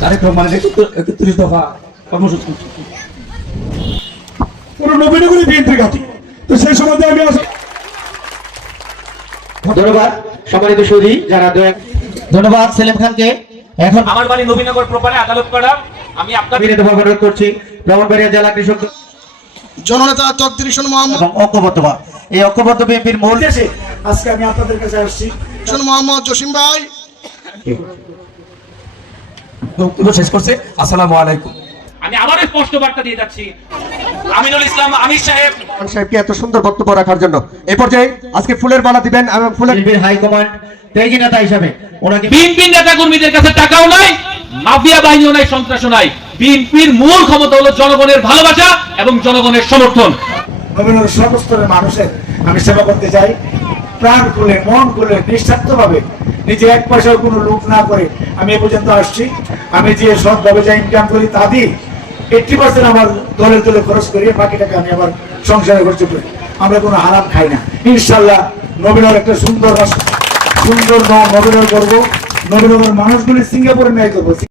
কার্যক্রম মানে একত্রিশ দফা কর্মসূচি। পুরো নবীনগরী বিএনপি ঘাঁটি। তো সেই সময় আমি ধন্যবাদ। সম্মানিত সুধী যারা ধন্যবাদ সেলিম খানকে। এখন আমার বাড়ি নবীনগর প্রপারে আদালত পাড়া আমি আপনার বিনীতভাবে অনুরোধ করছি। ব্রাহ্মণবাড়িয়া জেলা কৃষক জননেতা তকদির হোসেন মোহাম্মদ এবং এই ঐক্যবদ্ধ বিএনপির মূল দেশে আজকে আমি আপনাদের কাছে আসছি। মোহাম্মদ জসিম ভাই। বক্তব্য শেষ করছে। আসসালামু আলাইকুম। আমি আবারও স্পষ্ট বার্তা দিয়ে যাচ্ছি। আমিনুল ইসলাম আমির সাহেব। খান সাহেবকে এত সুন্দর বক্তব্য রাখার জন্য। এই পর্যায়ে আজকে ফুলের মালা দিবেন এবং ফুলের বিএনপির হাইকমান্ড ত্যাগী নেতা হিসাবে ওনাকে বিএনপি নেতা কর্মীদের কাছে টাকাও নাই মাফিয়া বাহিনীও নাই সন্ত্রাসও নাই। বিএনপির মূল ক্ষমতা হলো জনগণের ভালোবাসা এবং জনগণের সমর্থন। সর্বস্তরের মানুষের আমি সেবা করতে চাই। প্রাণ খুলে মন খুলে নিঃস্বার্থভাবে নিজে এক পয়সাও কোনো লোক না করে আমি এ পর্যন্ত আসছি। আমি যে সৎভাবে যা ইনকাম করি তা দিই এইটটি পার্সেন্ট আমার দলের দলে খরচ করি বাকি টাকা আমি আবার সংসারে খরচ করি। আমরা কোনো হারাম খাই না। ইনশাল্লাহ নবীনগর একটা সুন্দর সুন্দর নবীনগর করব নবীনগর মানুষগুলি সিঙ্গাপুরে ন্যায় করব।